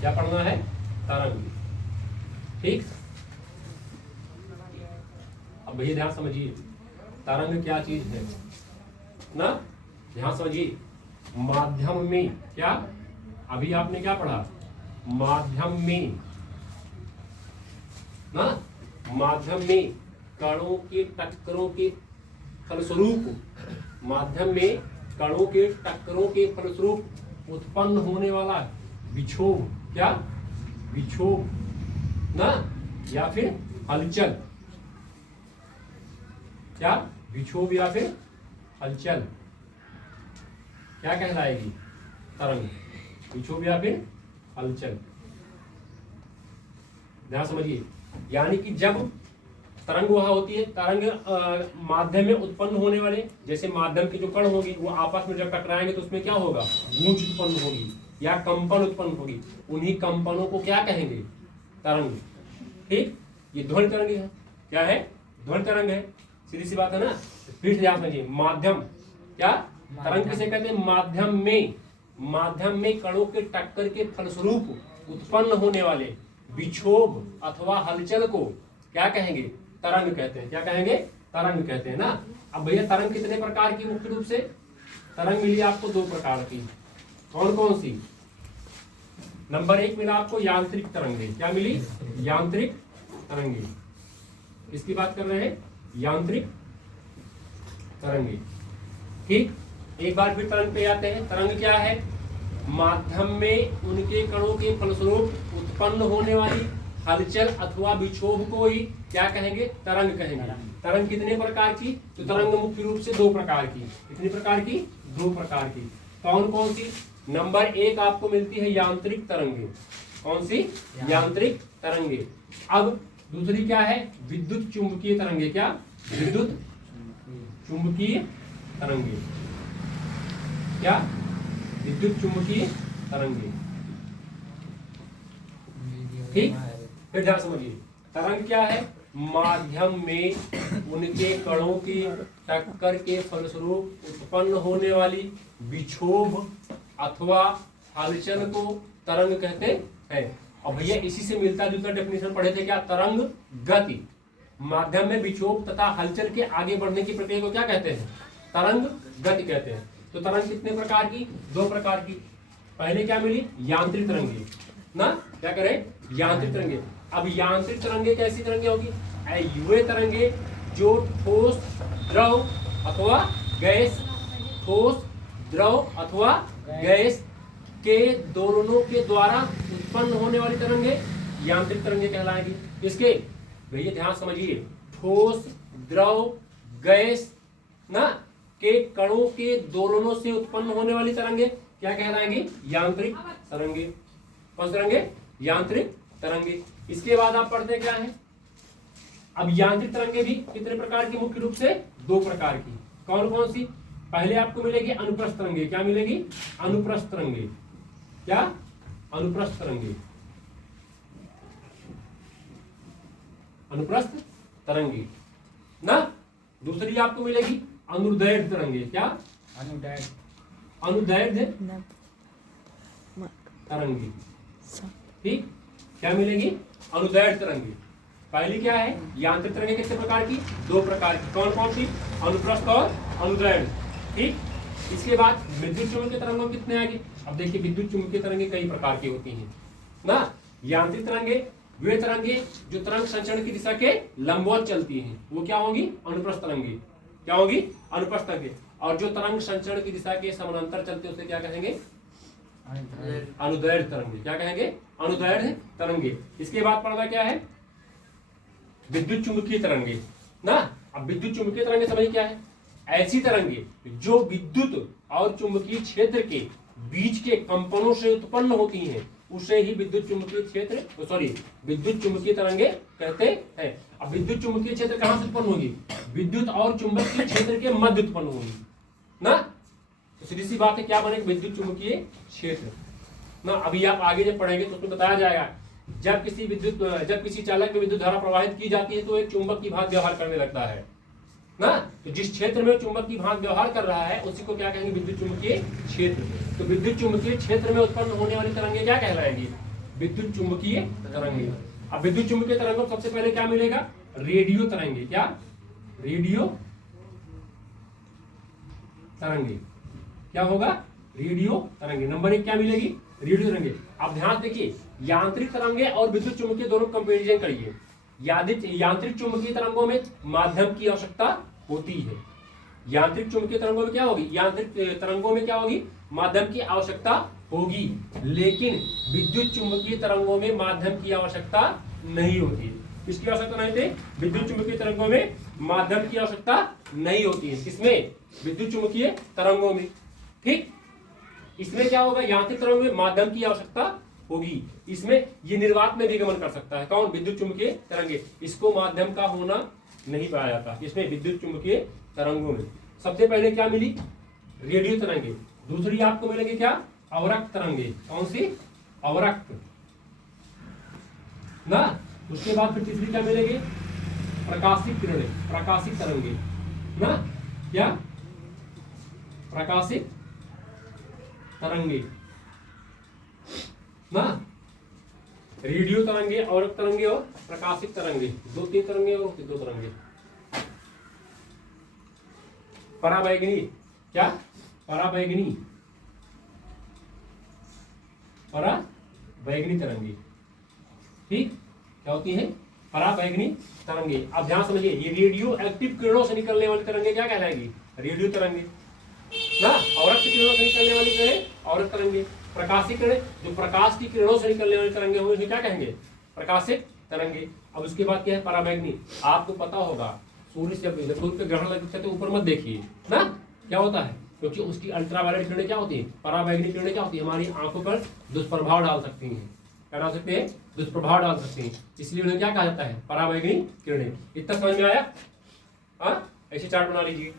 क्या पढ़ना है? तरंग। ठीक, अब भैया ध्यान समझिए, तरंग क्या चीज है ना, ध्यान समझिए। माध्यम में क्या, अभी आपने क्या पढ़ा? माध्यम में ना, माध्यम में कणों के टक्करों के फलस्वरूप, माध्यम में कणों के टक्करों के फलस्वरूप उत्पन्न होने वाला विक्षोभ, क्या? विक्षोभ ना, या फिर हलचल, क्या? विक्षोभ या फिर हलचल क्या कहलाएगी? तरंग। विक्षोभ या फिर हलचल, ध्यान समझिए। यानी कि जब तरंग वहां होती है, तरंग माध्यम में उत्पन्न होने वाले, जैसे माध्यम के जो कण होगी वो आपस में जब टकराएंगे तो उसमें क्या होगा? गूंज उत्पन्न होगी या कंपन उत्पन्न होगी। उन्हीं कंपनों को क्या कहेंगे? तरंग। ठीक, ये ध्वनि तरंग है। क्या है? ध्वनि तरंग है। सीधी सी बात है ना। फिर से ध्यान समझिए, माध्यम क्या? तरंग किसे कहते हैं? माध्यम में कणों के टक्कर के फलस्वरूप उत्पन्न होने वाले विक्षोभ अथवा हलचल को क्या कहेंगे? तरंग कहते हैं। क्या कहेंगे? तरंग कहते हैं ना। अब भैया तरंग कितने प्रकार की मुख्य रूप से? तरंग मिली आपको 2 प्रकार की। कौन कौन सी? नंबर 1 मिला आपको यांत्रिक तरंगे। क्या मिली? यांत्रिक तरंगे। इसकी बात कर रहे हैं, यांत्रिक तरंगे। ठीक, एक बार फिर तरंग पे आते हैं। तरंग क्या है? माध्यम में उनके कणों के फलस्वरूप उत्पन्न होने वाली हलचल अथवा विक्षोभ को ही क्या कहेंगे? तरंग कहेंगे। तरंग कितने प्रकार की? तो तरंग मुख्य रूप से 2 प्रकार की। कितनी प्रकार की? 2 प्रकार की। कौन कौन सी? नंबर 1 आपको मिलती है यांत्रिक तरंगे। कौन सी? यांत्रिक तरंगे। अब दूसरी क्या है? विद्युत चुंबकीय तरंगे। क्या? विद्युत चुंबकीय तरंगे। क्या? विद्युत चुंबकीय तरंगे। ठीक, फिर ध्यान समझिए, तरंग क्या है? माध्यम में उनके कणों की टक्कर के फलस्वरूप उत्पन्न होने वाली विक्षोभ अथवा हलचल को तरंग कहते हैं। और भैया इसी से मिलता जुलता डेफिनेशन पढ़े थे। क्या? तरंग गति। माध्यम में विक्षोभ तथा हलचल के आगे बढ़ने की प्रक्रिया को क्या कहते हैं? तरंग गति कहते हैं। तो तरंग कितने प्रकार की? 2 प्रकार की। पहले क्या मिली? यांत्रिक तरंगे ना। क्या करें? यांत्रिक तरंगे। अब यांत्रिक तरंगे कैसी तरंगे होगी? वे तरंगे जो ठोस, द्रव अथवा गैस, ठोस, द्रव अथवा गैस के दोलनों के द्वारा उत्पन्न होने वाली तरंगे यांत्रिक तरंगे कहलाएगी। इसके भैया ध्यान समझिए, ठोस, द्रव, गैस ना के कणों के दोलनों से उत्पन्न होने वाली तरंगे क्या कहलाएंगी? यांत्रिक तरंगे। कौन तरंगे? यांत्रिक तरंगे। इसके बाद आप पढ़ते क्या है? अब यांत्रिक तरंगे भी कितने प्रकार की? मुख्य रूप से 2 प्रकार की। कौन कौन सी? पहले आपको मिलेगी अनुप्रस्थ तरंगे। क्या मिलेगी? अनुप्रस्थ तरंगे। क्या? अनुप्रस्थ तरंगे। अनुप्रस्थ तरंगे ना। दूसरी आपको मिलेगी अनुदैर्ध्य तरंगे। क्या? अनुदैर्ध्य तरंगे। ठीक, क्या मिलेगी? अनुदैर्ध्य तरंगे। पहली क्या है? यांत्रिक तरंगे कितने प्रकार की? 2 प्रकार की। कौन कौन सी? अनुप्रस्थ और अनुदैर्ध्य। ठीक, इसके बाद विद्युत चुंबकीय तरंगों कितने आएगी? अब देखिए, विद्युत चुंबकीय तरंगे कई प्रकार की होती हैं ना। यांत्रिक तरंगे वे तरंगे जो तरंग संचरण की दिशा के लंबवत चलती हैं, वो क्या होगी? अनुप्रस्थ तरंगे। क्या होगी? अनुप्रस्थ तरंगे। और जो तरंग संचरण की दिशा के समानांतर चलते हैं उसे क्या कहेंगे? अनुदैर्ध्य तरंगे। क्या कहेंगे? अनुदैर्ध्य तरंगे। इसके बाद पढ़ना क्या है? विद्युत चुंबकीय तरंगे ना। अब विद्युत चुंबकीय तरंगे समझिए क्या है? ऐसी तरंगे जो विद्युत और चुंबकीय क्षेत्र के बीच के कंपनों से उत्पन्न होती हैं, उसे ही विद्युत चुंबकीय क्षेत्र विद्युत चुंबकीय तरंगे कहते हैं। अब विद्युत चुंबकीय क्षेत्र कहां से उत्पन्न होगी? विद्युत और चुंबकीय क्षेत्र के मध्य उत्पन्न होगी ना। तो सीधी सी बात है, क्या बनेगा? विद्युत चुंबकीय क्षेत्र ना। अभी आप आगे जब पढ़ेंगे तो उसमें बताया जाएगा, जब किसी चालक में विद्युत धारा प्रवाहित की जाती है तो एक चुंबक की भांति व्यवहार करने लगता है ना। तो जिस क्षेत्र में चुंबक की भांति व्यवहार कर रहा है उसी को क्या कहेंगे? विद्युत चुंबकीय क्षेत्र। तो विद्युत चुंबकीय क्षेत्र में उत्पन्न होने वाली तरंगे क्या कहलाएंगी? विद्युत चुंबकीय तरंगे। अब विद्युत चुंबकीय तरंगों को सबसे पहले क्या मिलेगा? रेडियो तरंगे। क्या? रेडियो तरंगे। क्या होगा? रेडियो तरंगे। नंबर 1 क्या मिलेगी? रेडियो तरंगे। आप ध्यान देखिए, यांत्रिक तरंगे और विद्युत चुंबकीय दोनों कंपैरिजन करिए। यांत्रिक चुंबकीय तरंगों में माध्यम की आवश्यकता होती है। यांत्रिक चुंबकीय तरंगों में क्या होगी? यांत्रिक तरंगों में क्या होगी? माध्यम की आवश्यकता होगी। लेकिन विद्युत चुंबकीय तरंगों में माध्यम की आवश्यकता नहीं होती है। किसकी आवश्यकता नहीं होती? विद्युत चुंबकीय तरंगों में माध्यम की आवश्यकता नहीं होती है। किसमें? विद्युत चुंबकीय तरंगों में। ठीक, इसमें क्या होगा? यांत्रिक तरंगों में माध्यम की आवश्यकता होगी। इसमें ये निर्वात में भी गमन कर सकता है। कौन? विद्युत चुंबकीय तरंगे। इसको माध्यम का होना नहीं पाया जाता इसमें विद्युत चुंबकीय तरंगों में। सबसे पहले क्या मिली? रेडियो तरंगे। दूसरी आपको मिलेगी क्या? अवरक्त तरंगे। कौन सी? अवरक्त ना। उसके बाद फिर तीसरी क्या मिलेगी? प्रकाशित किरणें, प्रकाशित तरंगे ना। क्या? प्रकाशित तरंगे ना। रेडियो तरंगे, अवरक्त तरंगे और प्रकाशित तरंगे। 2-3 तरंगे और 2 तरंगे। पराबैंगनी। क्या? पराबैंगनी, पराबैंगनी तरंगे। ठीक, क्या होती है? पराबैंगनी तरंगे। अब ध्यान समझिए, ये रेडियो एक्टिव किरणों से निकलने वाली तरंगे क्या कहलाएगी? रेडियो तरंगे ना। अवरक्त किरणों से निकलने वाली किरणें अवरक्त तरंगे। प्रकाशित किरणें, जो प्रकाश की किरणों से निकलने वाली तरंगे होंगे, उन्हें क्या कहेंगे? प्रकाशित तरंगे। अब उसके बाद क्या है? पराबैंगनी। आपको पता होगा, सूर्य से सूर्य पे ग्रहण लगते हैं तो ऊपर मत देखिए ना। क्या होता है? क्योंकि उसकी अल्ट्रावायलेट किरणें क्या होती है? पराबैंगनी किरणें क्या होती है? हमारी आंखों पर दुष्प्रभाव डाल सकती हैं। क्या डाल सकते हैं? दुष्प्रभाव डाल सकते हैं। इसलिए उन्हें क्या कहा जाता है? पराबैंगनी किरणें। इतना समझ में आया? हाँ, ऐसे चार्ट बना लीजिए।